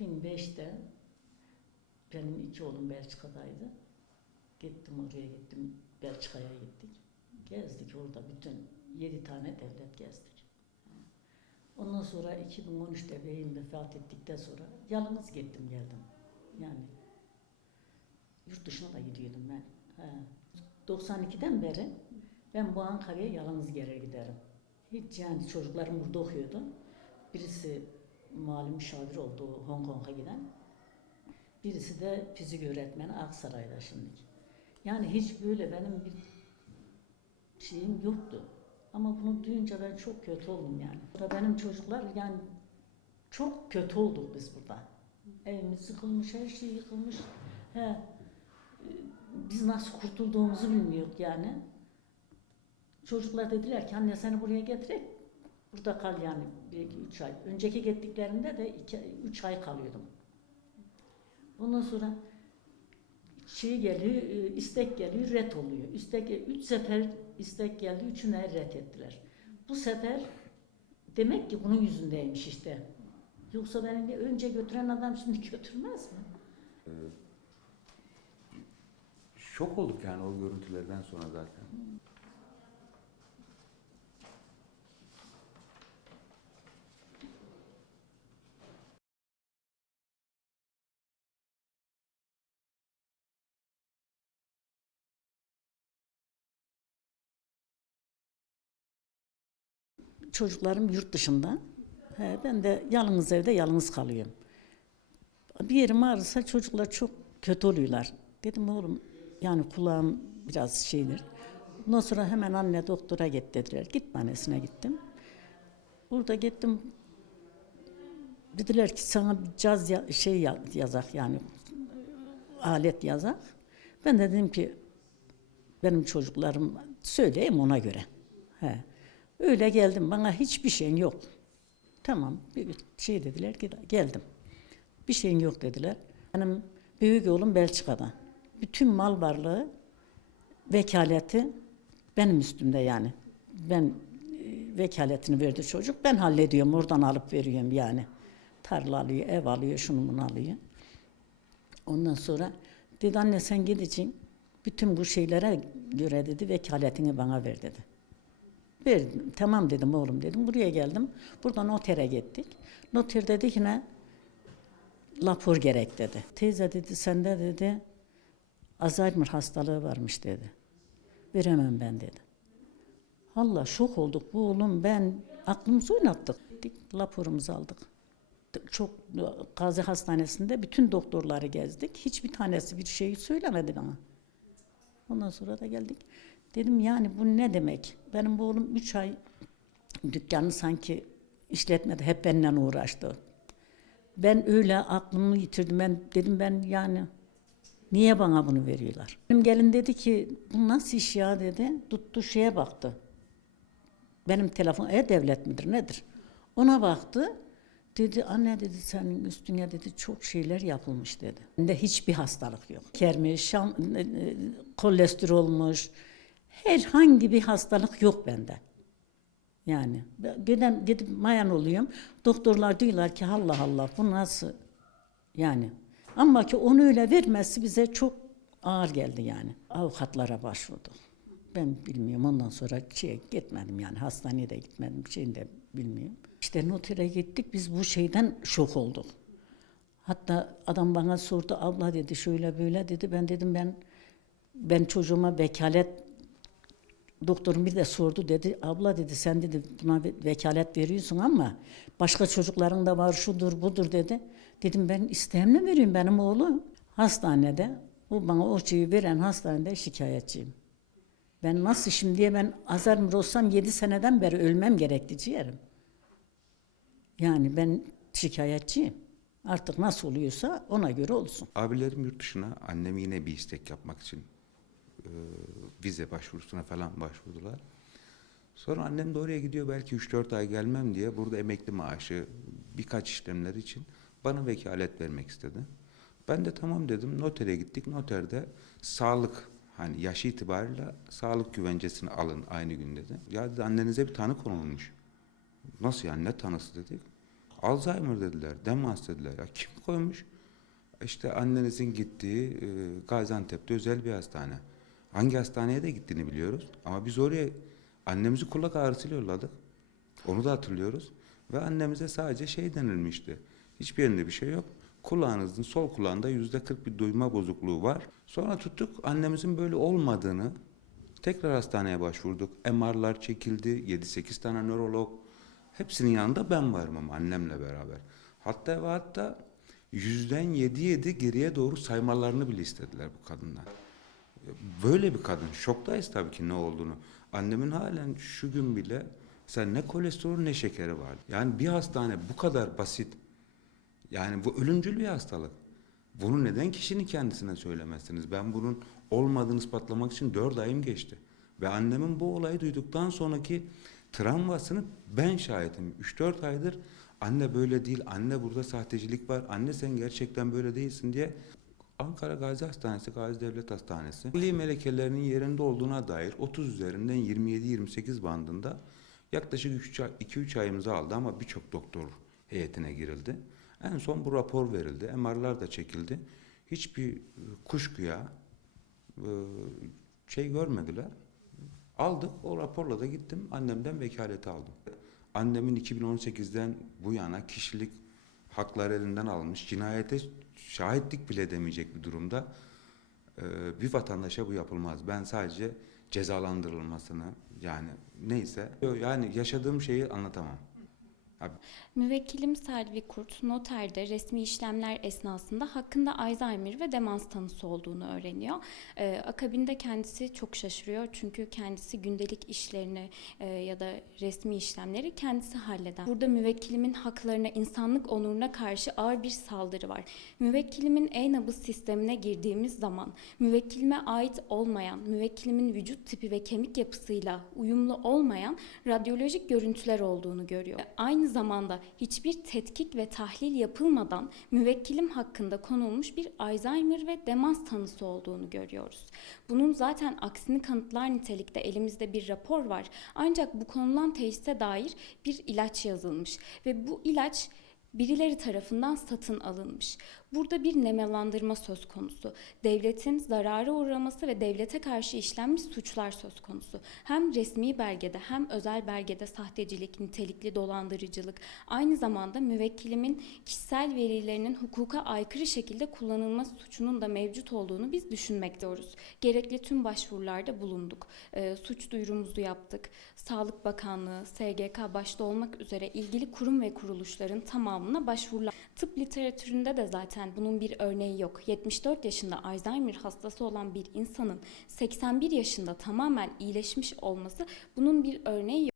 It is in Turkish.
2005'te benim iki oğlum Belçika'daydı. Gittim oraya gittim. Belçika'ya gittik. Gezdik orada bütün yedi tane devlet gezdik. Ondan sonra 2013'te beyim vefat ettikten sonra yalnız gittim geldim. Yani yurt dışına da gidiyordum ben. He. 92'den beri ben bu Ankara'ya yalnız geri giderim. Hiç yani çocuklarım burada okuyordu. Birisi mali müşavir oldu Hong Kong'a giden. Birisi de fizik öğretmeni Aksaray'da şimdi. Yani hiç böyle benim bir şeyim yoktu. Ama bunu duyunca ben çok kötü oldum yani. Burada benim çocuklar yani çok kötü olduk biz burada. Evimiz yıkılmış, her şey yıkılmış. He, e, biz nasıl kurtulduğumuzu bilmiyoruz yani. Çocuklar dediler ki anne seni buraya getirek burada kal yani bir iki üç ay. Önceki gittiklerinde de iki, üç ay kalıyordum. Ondan sonra şey geliyor, e, istek geliyor, red oluyor. İstek, üç sefer istek geldi, üçüne red ettiler. Bu sefer demek ki bunun yüzündeymiş işte. Yoksa beni önce götüren adam şimdi götürmez mi? Ee, şok olduk yani o görüntülerden sonra zaten. Çocuklarım yurt dışında. He, ben de yalnız evde yalnız kalıyorum. Bir yerim ağrısa çocuklar çok kötü oluyorlar. Dedim oğlum yani kulağım biraz şeydir. Ondan sonra hemen anne doktora git dediler. Gitmanesine gittim. Burada gittim. Dediler ki sana bir caz ya- şey ya- yazak yani alet yazak. Ben de dedim ki benim çocuklarım söyleyeyim ona göre. He. Öyle geldim bana hiçbir şeyin yok. Tamam bir şey dediler ki geldim. Bir şeyin yok dediler. Benim büyük oğlum Belçika'da. Bütün mal varlığı vekaleti benim üstümde yani. Ben e, vekaletini verdi çocuk. Ben hallediyorum oradan alıp veriyorum yani. Tarla alıyor, ev alıyor, şunu bunu alıyor. Ondan sonra dedi anne sen gideceksin. Bütün bu şeylere göre dedi vekaletini bana ver dedi. Verdim. Tamam dedim oğlum dedim. Buraya geldim. Buradan notere gittik. Noter dedi ki ne? Lapor gerek dedi. Teyze dedi sende dedi Alzheimer hastalığı varmış dedi. Veremem ben dedi. Allah şok olduk bu oğlum ben aklımızı oynattık. Gittik, Laporumuzu aldık. Çok Gazi Hastanesi'nde bütün doktorları gezdik. Hiçbir tanesi bir şey söylemedi bana. Ondan sonra da geldik. Dedim yani bu ne demek? Benim bu oğlum üç ay dükkanı sanki işletmedi. Hep benimle uğraştı. Ben öyle aklımı yitirdim. Ben dedim ben yani niye bana bunu veriyorlar? Benim gelin dedi ki bu nasıl iş ya dedi. Tuttu şeye baktı. Benim telefon e-devlet midir nedir? Ona baktı. Dedi anne dedi senin üstüne dedi çok şeyler yapılmış dedi. Bende hiçbir hastalık yok. Kermiş, şan, e, e, kolesterolmuş. Herhangi bir hastalık yok bende. Yani gidem, gidip mayan oluyorum. Doktorlar diyorlar ki Allah Allah bu nasıl yani. Ama ki onu öyle vermesi bize çok ağır geldi yani. Avukatlara başvurduk. Ben bilmiyorum ondan sonra şeye gitmedim yani hastaneye de gitmedim şeyini de bilmiyorum. İşte notere gittik biz bu şeyden şok olduk. Hatta adam bana sordu abla dedi şöyle böyle dedi ben dedim ben ben çocuğuma vekalet doktorum bir de sordu dedi abla dedi sen dedi buna ve- vekalet veriyorsun ama başka çocukların da var şudur budur dedi. Dedim ben isteğimle vereyim benim oğlum hastanede o bana o şeyi veren hastanede şikayetçiyim. Ben nasıl şimdiye ben Alzheimer olsam 7 seneden beri ölmem gerekti ciğerim. Yani ben şikayetçiyim. Artık nasıl oluyorsa ona göre olsun. Abilerim yurt dışına annem yine bir istek yapmak için vize başvurusuna falan başvurdular. Sonra annem de oraya gidiyor belki 3-4 ay gelmem diye burada emekli maaşı birkaç işlemler için bana vekalet vermek istedi. Ben de tamam dedim notere gittik noterde sağlık hani yaş itibariyle sağlık güvencesini alın aynı gün dedi. Ya dedi annenize bir tanı konulmuş. Nasıl yani ne tanısı dedik. Alzheimer dediler, demans dediler. Ya kim koymuş? İşte annenizin gittiği e, Gaziantep'te özel bir hastane. Hangi hastaneye de gittiğini biliyoruz. Ama biz oraya annemizi kulak ağrısıyla yolladık. Onu da hatırlıyoruz. Ve annemize sadece şey denilmişti. Hiçbir yerinde bir şey yok. Kulağınızın sol kulağında yüzde 40 bir duyma bozukluğu var. Sonra tuttuk annemizin böyle olmadığını tekrar hastaneye başvurduk. MR'lar çekildi. 7-8 tane nörolog. Hepsinin yanında ben varım ama annemle beraber. Hatta ve hatta yüzden yedi yedi geriye doğru saymalarını bile istediler bu kadından. Böyle bir kadın. Şoktayız tabii ki ne olduğunu. Annemin halen şu gün bile sen ne kolesterol ne şekeri var. Yani bir hastane bu kadar basit. Yani bu ölümcül bir hastalık. Bunu neden kişinin kendisine söylemezsiniz? Ben bunun olmadığını ispatlamak için dört ayım geçti. Ve annemin bu olayı duyduktan sonraki travmasını ben şahidim. 3-4 aydır anne böyle değil, anne burada sahtecilik var, anne sen gerçekten böyle değilsin diye Ankara Gazi Hastanesi, Gazi Devlet Hastanesi, milli melekelerinin yerinde olduğuna dair 30 üzerinden 27-28 bandında yaklaşık 2-3 ayımızı aldı ama birçok doktor heyetine girildi. En son bu rapor verildi, MR'lar da çekildi. Hiçbir e, kuşkuya e, şey görmediler. Aldık, o raporla da gittim, annemden vekaleti aldım. Annemin 2018'den bu yana kişilik hakları elinden almış, cinayete şahitlik bile demeyecek bir durumda e, bir vatandaşa bu yapılmaz. Ben sadece cezalandırılmasını yani neyse yani yaşadığım şeyi anlatamam. Müvekkilim Selvi Kurt, noterde resmi işlemler esnasında hakkında Alzheimer ve demans tanısı olduğunu öğreniyor. Ee, akabinde kendisi çok şaşırıyor çünkü kendisi gündelik işlerini e, ya da resmi işlemleri kendisi halleder. Burada müvekkilimin haklarına, insanlık onuruna karşı ağır bir saldırı var. Müvekkilimin e-nabız sistemine girdiğimiz zaman müvekkilime ait olmayan, müvekkilimin vücut tipi ve kemik yapısıyla uyumlu olmayan radyolojik görüntüler olduğunu görüyor. Aynı zamanda hiçbir tetkik ve tahlil yapılmadan müvekkilim hakkında konulmuş bir Alzheimer ve demans tanısı olduğunu görüyoruz. Bunun zaten aksini kanıtlar nitelikte elimizde bir rapor var. Ancak bu konulan teşhise dair bir ilaç yazılmış ve bu ilaç birileri tarafından satın alınmış. Burada bir nemalandırma söz konusu. Devletin zarara uğraması ve devlete karşı işlenmiş suçlar söz konusu. Hem resmi belgede hem özel belgede sahtecilik, nitelikli dolandırıcılık, aynı zamanda müvekkilimin kişisel verilerinin hukuka aykırı şekilde kullanılması suçunun da mevcut olduğunu biz düşünmekteyiz. Gerekli tüm başvurularda bulunduk. Ee, suç duyurumuzu yaptık. Sağlık Bakanlığı, SGK başta olmak üzere ilgili kurum ve kuruluşların tamamına başvurular. Tıp literatüründe de zaten bunun bir örneği yok. 74 yaşında Alzheimer hastası olan bir insanın 81 yaşında tamamen iyileşmiş olması bunun bir örneği yok.